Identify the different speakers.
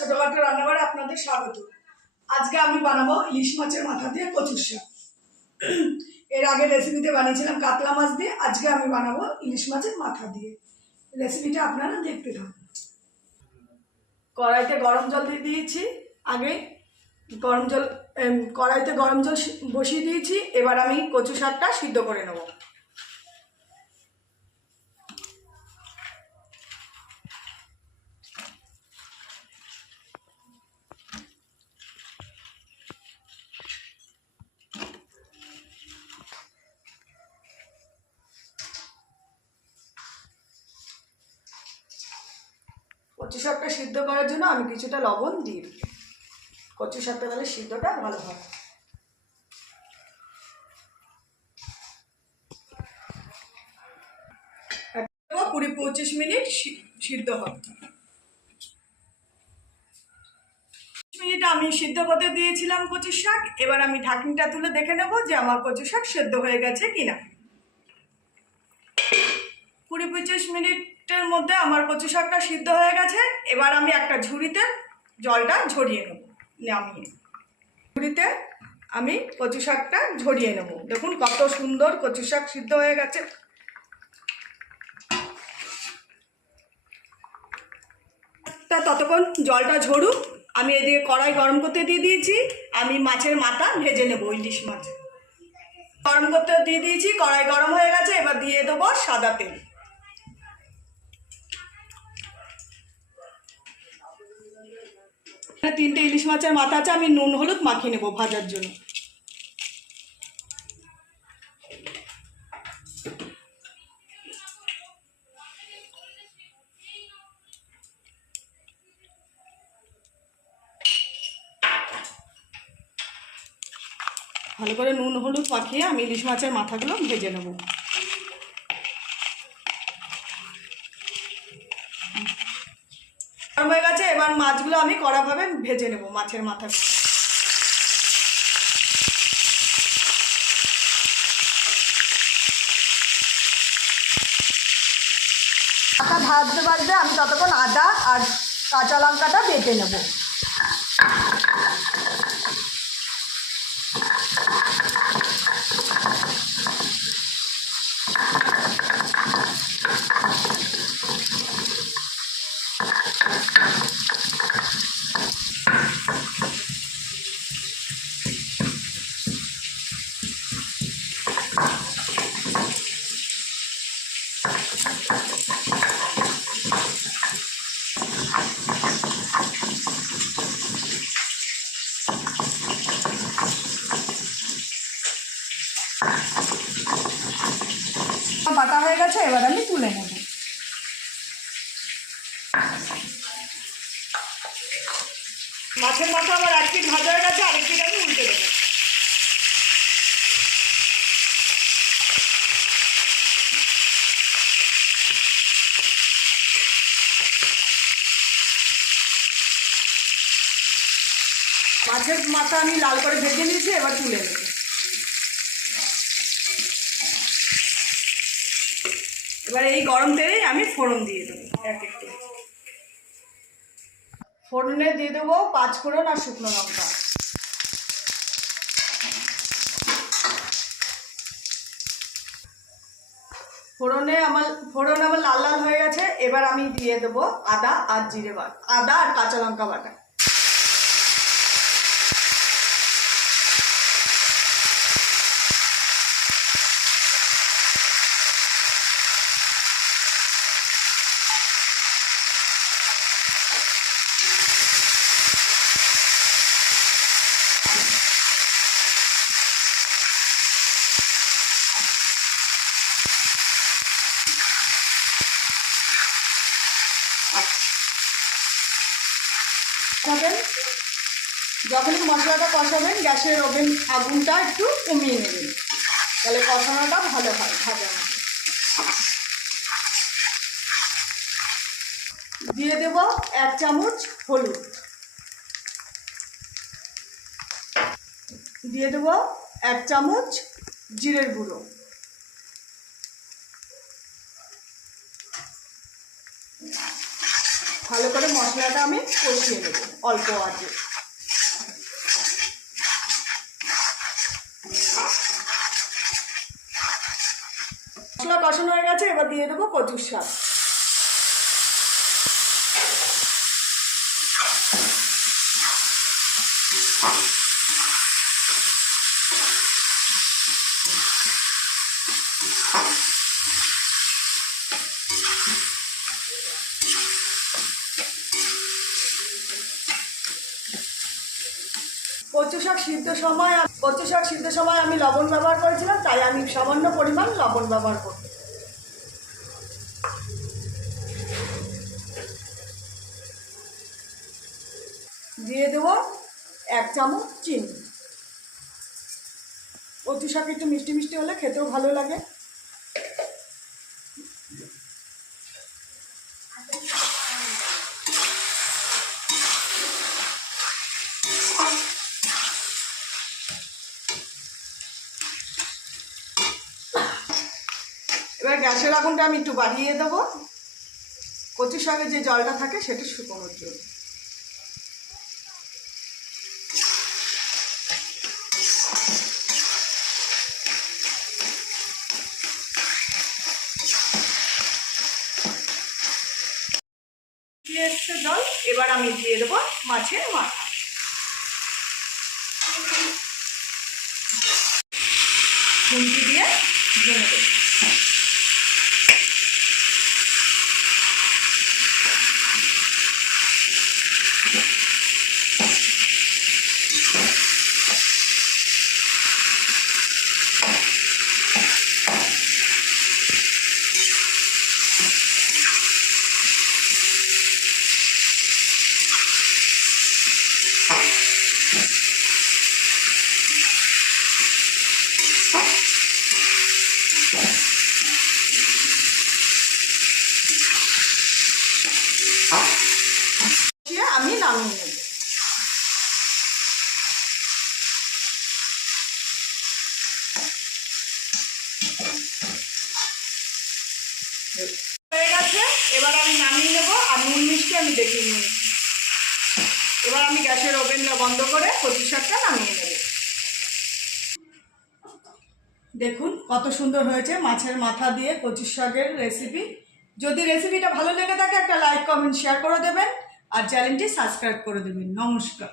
Speaker 1: ছোটখাটো রান্নাঘরে আপনাদের স্বাগত। আজকে আমি বানাবো ইলিশ মাছের মাথা দিয়ে কচুর শাক। এর আগে রেসিপিতে বানিয়েছিলাম কাতলা মাছ দিয়ে, আজকে আমি বানাবো ইলিশ মাছের মাথা দিয়ে। রেসিপিটা আপনারা দেখতে থাকুন। কড়াইতে গরম জল দিয়ে দিয়েছি, আগে গরম জল কড়াইতে গরম জল বসিয়ে দিয়েছি, এবার আমি কচু শাকটা সিদ্ধ করে নেব। কচু শাকটা সিদ্ধ করার জন্য আমি কিছুটা লবণ দিই। কচু শাকটা তাহলে সিদ্ধটা ভালো হয়। কুড়ি পঁচিশ মিনিট সিদ্ধ হবে। মিনিট আমি সিদ্ধ করতে দিয়েছিলাম কচুর শাক এবার আমি ঢাকনিটা তুলে দেখে নেব যে আমার কচু শাক সেদ্ধ হয়ে গেছে কিনা। কুড়ি পঁচিশ মিনিটের মধ্যে আমার কচু শাকটা সিদ্ধ হয়ে এবার আমি একটা ঝুড়িতে জলটা ঝরিয়ে নেব, নামিয়ে। ঝুড়িতে আমি কচু শাকটা ঝরিয়ে নেব। দেখুন কত সুন্দর কচু শাক সিদ্ধ হয়ে গেছে। তা ততক্ষণ জলটা ঝরুক, আমি এদিকে কড়াই গরম করতে দিয়ে দিয়েছি, আমি মাছের মাথা ভেজে নেব, ইলিশ মাছ। গরম করতে দিয়ে দিয়েছি, কড়াই গরম হয়ে গেছে, এবার দিয়ে দেবো সাদা তেল। এখানে তিনটে ইলিশ মাছের মাথা আছে, আমি নুন, হলুদ মাখিয়ে নেব ভাজার জন্য। ভালো করে নুন, হলুদ মাখিয়ে আমি ইলিশ মাছের মাথাগুলো ভেজে নেব গরম হয়ে গেছে এবার মাছগুলো আমি কড়াভাবে ভেজে নেব মাছের মাথা মাথা ভাজতে ভাজতে আমি ততক্ষণ আদা আর কাঁচা লঙ্কাটা বেটে নেব। বাটা হয়ে গেছে, এবার আমি তুলে নেব। মাছের মাথা আবার এক পিঠ ভাজা হয়ে গেছে আরেক আমি উল্টে দেবো। মাছের মাথা আমি লাল করে ভেজে নিয়েছি, এবার তুলে এবার এই গরম তেলেই আমি ফোড়ন দিয়ে দেবো, এক এক করে ফোড়নে দিয়ে দেবো পাঁচ ফোড়ন আর শুকনো লঙ্কা। ফোড়নে আমার, ফোড়ন আমার লাল লাল হয়ে গেছে, এবার আমি দিয়ে দেবো আদা আর জিরে বাটা, আদা আর কাঁচা লঙ্কা বাটা। কষাবেন। যখনই মশলাটা কষাবেন, গ্যাসের ওভেন আগুনটা একটু কমিয়ে নেবেন। তাহলে কষানোটা ভালো হয়, ভাজা দিয়ে দেব এক চামচ হলুদ। দিয়ে দেব এক চামচ জিরের গুঁড়ো। ভালো করে মশলাটা আমি কষিয়ে নেব, অল্প আছে মশলা কষানো হয়ে গেছে, এবার দিয়ে দেবো কচুর শাক। কচু শাক সিদ্ধ সময় কচু শাক সিদ্ধ সময় আমি লবণ ব্যবহার করেছিলাম, তাই আমি সামান্য পরিমাণ লবণ ব্যবহার করব দিয়ে দেব এক চামচ চিনি। কচু শাক একটু মিষ্টি মিষ্টি হলে খেতেও ভালো লাগে। এবার গ্যাসের আগুনটা আমি একটু বাড়িয়ে দেবো। কচু শাকের যে জলটা থাকে সেটা শুকোনোর জন্য। জল, এবার আমি দিয়ে দেবো মাছের মাথা। খুন্তি দিয়ে দেবো দিয়ে আমি নামিয়ে নেব হয়ে গেছে এবার আমি নামিয়ে নেব আর নুন এবার আমি গ্যাসের ওভেনটা বন্ধ করে কচু শাকটা নামিয়ে নেব। দেখুন কত সুন্দর হয়েছে মাছের মাথা দিয়ে কচু শাকের রেসিপি যদি রেসিপিটা ভালো লেগে থাকে একটা লাইক কমেন্ট শেয়ার করে দেবেন। আর চ্যানেলটি সাবস্ক্রাইব করে দেবেন। নমস্কার।